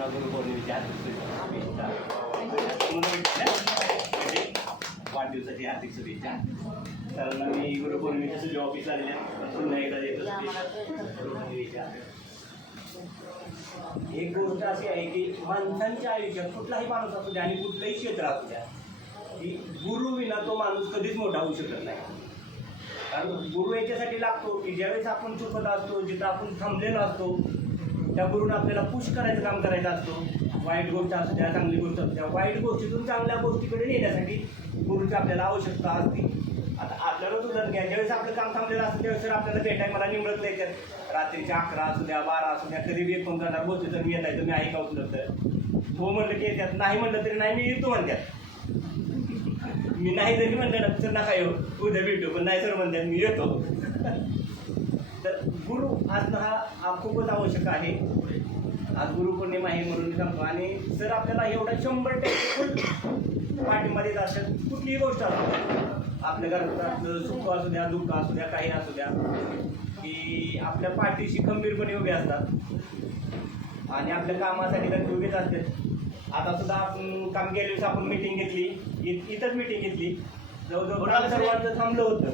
गुरुपौर्णिमेच्या वाढदिवसाची हार्दिक शुभेच्छा. सरांना मी गुरुपौर्णिमेच्या सुद्धा ऑफिस आलेल्या पुन्हा एकदा देतो गुरुपौर्णिमेच्या. एक गोष्ट अशी आहे की माणसांच्या आयुष्यात कुठलाही माणूस असू द्या आणि कुठलंही क्षेत्र असू द्या की गुरु विना तो माणूस कधीच मोठा होऊ शकत नाही. कारण गुरु याच्यासाठी लागतो की ज्यावेळेस आपण चुकत असतो, जिथं आपण थांबलेलो असतो, त्या गुरुनं आपल्याला पुश करायचं काम करायचं असतो. वाईट गोष्ट असू द्या, चांगली गोष्ट असू द्या, वाईट गोष्टीतून चांगल्या गोष्टीकडे नेण्यासाठी गुरुची आपल्याला आवश्यकता असते. आता आपल्याला उदाहरण घ्या, ज्यावेळेस आपलं काम थांबलेलं असतं त्यावेळेस जर आपल्याला भेटाय मला निमरत येतात रात्रीच्या 11 असू द्या, 12 असू द्या, कधी बी फोन करणार बोलतो तर मी येत आहे, तुम्ही ऐका उचलत तर हो म्हणलं की येतात, नाही म्हणलं तरी नाही मी येतो म्हणतात. मी नाही जरी म्हणलं ना तर नका येऊ, उद्या भेटू, पण नाही सर म्हणतात मी येतो. तर गुरु असणं हा खूपच आवश्यक आहे. आज गुरुपौर्णिमा आहे म्हणून सांगतो. आणि सर आपल्याला एवढा 100% पाठिंबा देत असतात. कुठलीही गोष्ट असू, आपल्या घरात सुख असू द्या, दुःख असू द्या, काही असू द्या, की आपल्या पाठीशी खंबीरपणे उभे असतात आणि आपल्या कामासाठी तर उभेच असतात. आता सुद्धा आपण काम गेल्यावेळेस आपण मिटिंग घेतली, इथंच मिटिंग घेतली, जवळजवळ सर्वांचं थांबलं होतं.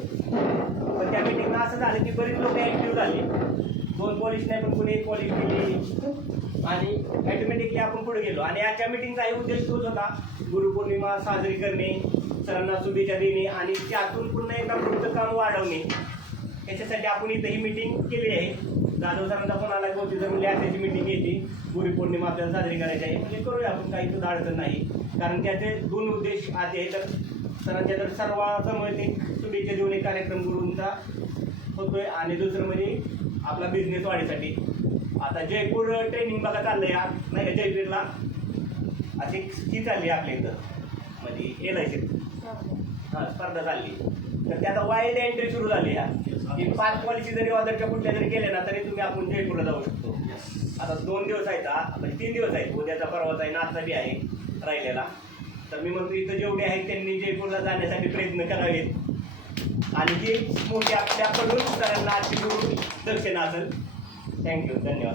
पण त्या मिटिंगला असं झालं की बरीच लोक ॲक्टिव्ह झाली. 2 पॉलिश नाही पण कोणी 1 पॉलिश केली आणि ॲटोमॅटिकली आपण पुढे गेलो. आणि आजच्या मिटिंगचाही उद्देश तोच होता, गुरुपौर्णिमा साजरी करणे, सरांना शुभेच्छा देणे आणि त्यातून पुन्हा एकदा पुढचं काम वाढवणे. याच्यासाठी आपण इथं ही मिटिंग केली आहे. जाधव सरांचा फोन आला होती तर म्हणजे त्याची मिटिंग येते, गुरुपौर्णिमा आपल्याला साजरी करायची आहे, म्हणजे करूया आपण, काही सुद्धा अडचण नाही. कारण त्याचे 2 उद्देश आहे. तर सरांच्या तर सर्वांसमोर एक शुभेच्छा देऊन एक कार्यक्रम गुरुंचा होतोय आणि दुसरं म्हणजे आपला बिझनेस वाढीसाठी. आता जयपूर ट्रेनिंग बघा चाललंय नाही का, जयपूरला अशी ही चालली आपल्या इथं म्हणजे LIC स्पर्धा चालली. तर त्यात वाईल्ड एंट्री सुरू झाली आहे की 5 पॉलिसी जरी ऑर्डरच्या कुठल्या जरी केल्या ना तरी तुम्ही आपण जयपूरला जाऊ शकतो. आता 2 दिवस आहेत, म्हणजे 3 दिवस आहेत, उद्याचा परवाचा आहे, नाचचा बी आहे राहिलेला. तर मी म्हणतो इथं जेवढे आहेत त्यांनी जयपूरला जाण्यासाठी प्रयत्न करावेत आणि ही मोठी आपल्याकडून सरांना आजची गुरु दक्षिणा असेल. थँक्यू, धन्यवाद.